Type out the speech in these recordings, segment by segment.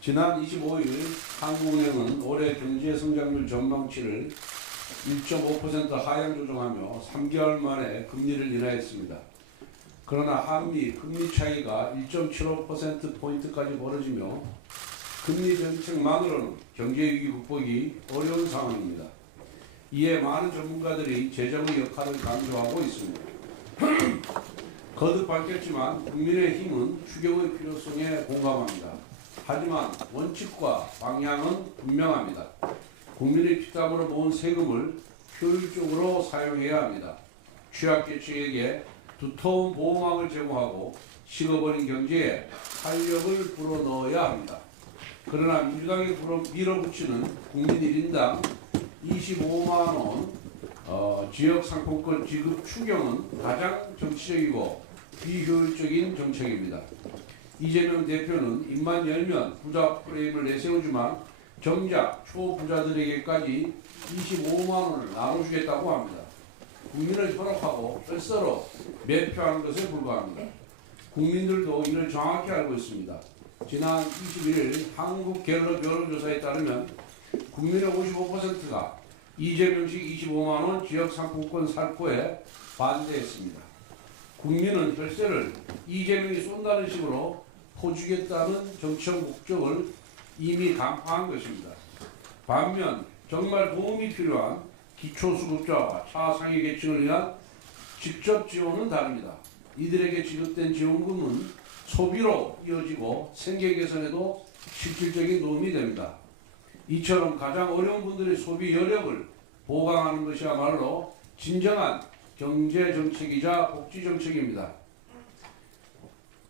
지난 25일 한국은행은 올해 경제 성장률 전망치를 1.5% 하향 조정하며 3개월 만에 금리를 인하했습니다. 그러나 한미 금리 차이가 1.75%포인트까지 벌어지며 금리 정책만으로는 경제위기 극복이 어려운 상황입니다. 이에 많은 전문가들이 재정의 역할을 강조하고 있습니다. 거듭 밝혔지만 국민의힘은 추경의 필요성에 공감합니다. 하지만 원칙과 방향은 분명합니다. 국민의 피땀으로 모은 세금을 효율적으로 사용해야 합니다. 취약계층에게 두터운 보호막을 제공하고 식어버린 경제에 활력을 불어넣어야 합니다. 그러나 민주당이 밀어붙이는 국민 1인당 25만원 지역상품권 지급 추경은 가장 정치적이고 비효율적인 정책입니다. 이재명 대표는 입만 열면 부자 프레임을 내세우지만 정작 초부자들에게까지 25만 원을 나눠주겠다고 합니다. 국민을 현혹하고 뺄서로 매표하는 것에 불과합니다. 국민들도 이를 정확히 알고 있습니다. 지난 21일 한국갤럽 여론조사에 따르면 국민의 55%가 이재명식 25만 원 지역상품권 살포에 반대했습니다. 국민은 혈세를 이재명이 쏜다는 식으로 퍼주겠다는 정치적 목적을 이미 간파한 것입니다. 반면 정말 도움이 필요한 기초수급자와 차상위 계층을 위한 직접 지원은 다릅니다. 이들에게 지급된 지원금은 소비로 이어지고 생계 개선에도 실질적인 도움이 됩니다. 이처럼 가장 어려운 분들의 소비 여력을 보강하는 것이야말로 진정한 경제정책이자 복지정책입니다.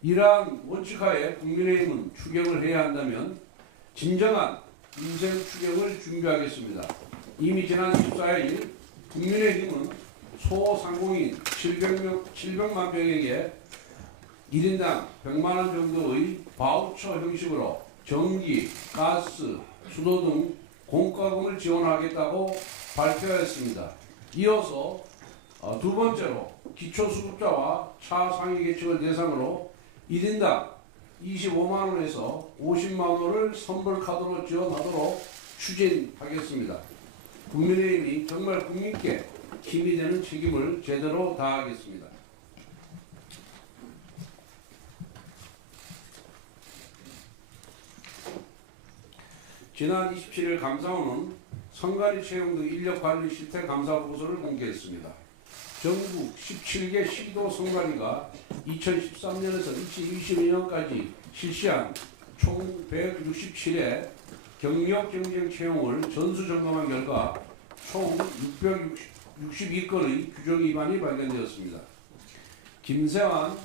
이러한 원칙하에 국민의힘은 추경을 해야 한다면 진정한 인생 추경을 준비하겠습니다. 이미 지난 14일 국민의힘은 소상공인 700만 명에게 1인당 100만 원 정도의 바우처 형식으로 전기, 가스, 수도 등 공과금을 지원하겠다고 발표했습니다. 이어서 두 번째로 기초수급자와 차상위 계층을 대상으로 1인당 25만 원에서 50만 원을 선불카드로 지원하도록 추진하겠습니다. 국민의힘이 정말 국민께 힘이 되는 책임을 제대로 다하겠습니다. 지난 27일 감사원은 선관위 채용 등 인력관리 실태 감사 보고서를 공개했습니다. 전국 17개 시도 선관위가 2013년에서 2022년까지 실시한 총 167회 경력 경쟁 채용을 전수점검한 결과 총 662건의 규정 위반이 발견되었습니다. 김세환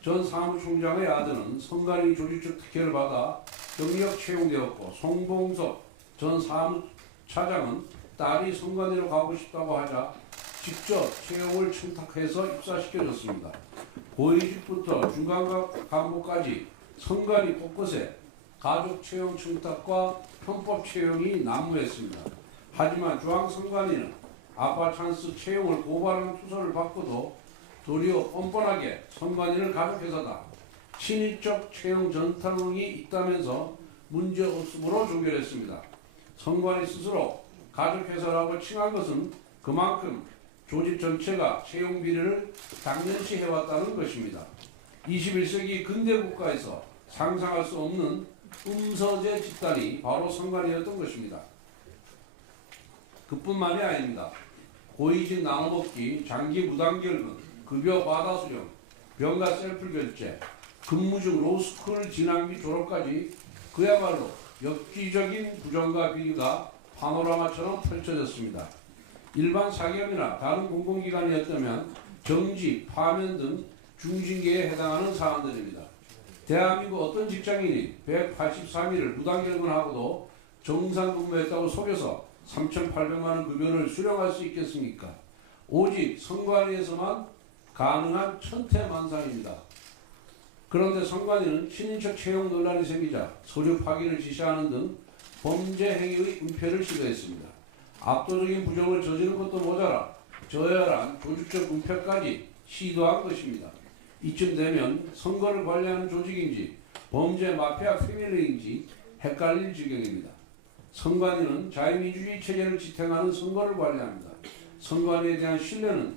전 사무총장의 아들은 선관위 조직적 특혜를 받아 경력 채용되었고, 송봉석 전 사무차장은 딸이 선관위로 가고 싶다고 하자 직접 채용을 청탁해서 입사시켜줬습니다. 고위직부터 중간 간부까지 선관위 곳곳에 가족 채용 청탁과 편법 채용이 난무했습니다. 하지만 중앙선관위는 아빠 찬스 채용을 고발하는 투서를 받고도 도리어 뻔뻔하게 선관위를 가족회사다, 친인척 채용 전탕이 있다면서 문제없음으로 종결했습니다. 선관위 스스로 가족회사라고 칭한 것은 그만큼 조직 전체가 채용 비리를 당연시 해왔다는 것입니다. 21세기 근대 국가에서 상상할 수 없는 음서제 집단이 바로 선관위였던 것입니다. 그뿐만이 아닙니다. 고위직 나눠먹기, 장기 무단결근, 급여 과다 수령, 병가 셀프 결제, 근무 중 로스쿨 진학 및 졸업까지 그야말로 엽기적인 부정과 비리가 파노라마처럼 펼쳐졌습니다. 일반 사기업이나 다른 공공기관이었다면 정지, 파면 등 중징계에 해당하는 사안들입니다. 대한민국 어떤 직장인이 183일을 무단결근하고도 정상 근무했다고 속여서 3,800만 원 급여를 수령할 수 있겠습니까? 오직 선관위에서만 가능한 천태만상입니다. 그런데 선관위는 친인척 채용 논란이 생기자 서류 파기를 지시하는 등 범죄 행위의 은폐를 시도했습니다. 압도적인 부정을 저지른 것도 모자라 저열한 조직적 은폐까지 시도한 것입니다. 이쯤 되면 선거를 관리하는 조직인지 범죄 마피아 패밀리인지 헷갈릴 지경입니다. 선관위는 자유민주주의 체제를 지탱하는 선거를 관리합니다. 선관위에 대한 신뢰는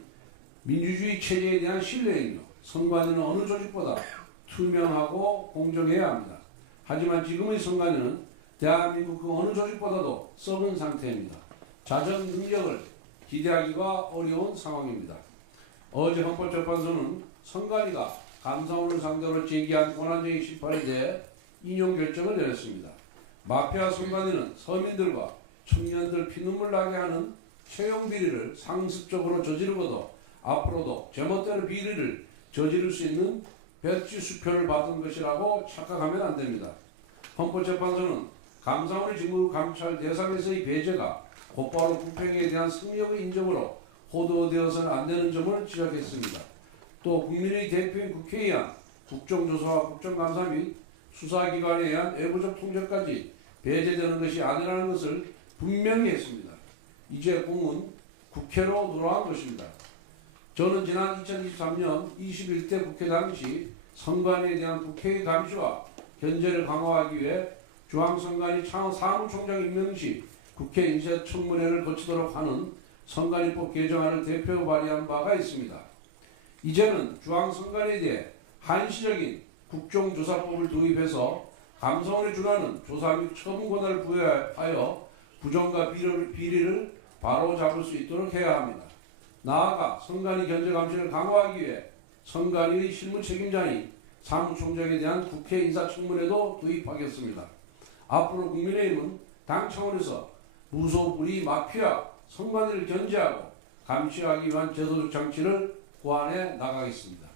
민주주의 체제에 대한 신뢰이며 선관위는 어느 조직보다 투명하고 공정해야 합니다. 하지만 지금의 선관위는 대한민국 그 어느 조직보다도 썩은 상태입니다. 자정 능력을 기대하기가 어려운 상황입니다. 어제 헌법재판소는 선관위가 감사원을 상대로 제기한 권한쟁의 심판에 대해 인용 결정을 내렸습니다. 마피아 선관위는 서민들과 청년들 피눈물 나게 하는 채용 비리를 상습적으로 저지르고도 앞으로도 제멋대로 비리를 저지를 수 있는 배치 수표를 받은 것이라고 착각하면 안 됩니다. 헌법재판소는 감사원의 직무 감찰 대상에서의 배제가 곧바로 국회에 대한 승력의 인정으로 호도되어서는 안 되는 점을 지적했습니다. 또 국민의 대표인 국회의안, 국정조사와 국정감사 및 수사기관에 의한 외부적 통제까지 배제되는 것이 아니라는 것을 분명히 했습니다. 이제 공은 국회로 돌아간 것입니다. 저는 지난 2023년 21대 국회 당시 선관위에 대한 국회의 감시와 견제를 강화하기 위해 중앙선관위 사무총장 임명 시 국회 인사청문회를 거치도록 하는 선관위법 개정안을 대표 발의한 바가 있습니다. 이제는 중앙선관위에 대해 한시적인 국정조사법을 도입해서 감사원에 준하는 조사 및 처분 권한을 부여하여 부정과 비리를 바로잡을 수 있도록 해야 합니다. 나아가 선관위 견제 감시를 강화하기 위해 선관위의 실무 책임자인 사무총장에 대한 국회 인사청문회도 도입하겠습니다. 앞으로 국민의힘은 당 차원에서 무소불위 마피아 선관위를 견제하고 감시하기 위한 제도적 장치를 고안해 나가겠습니다.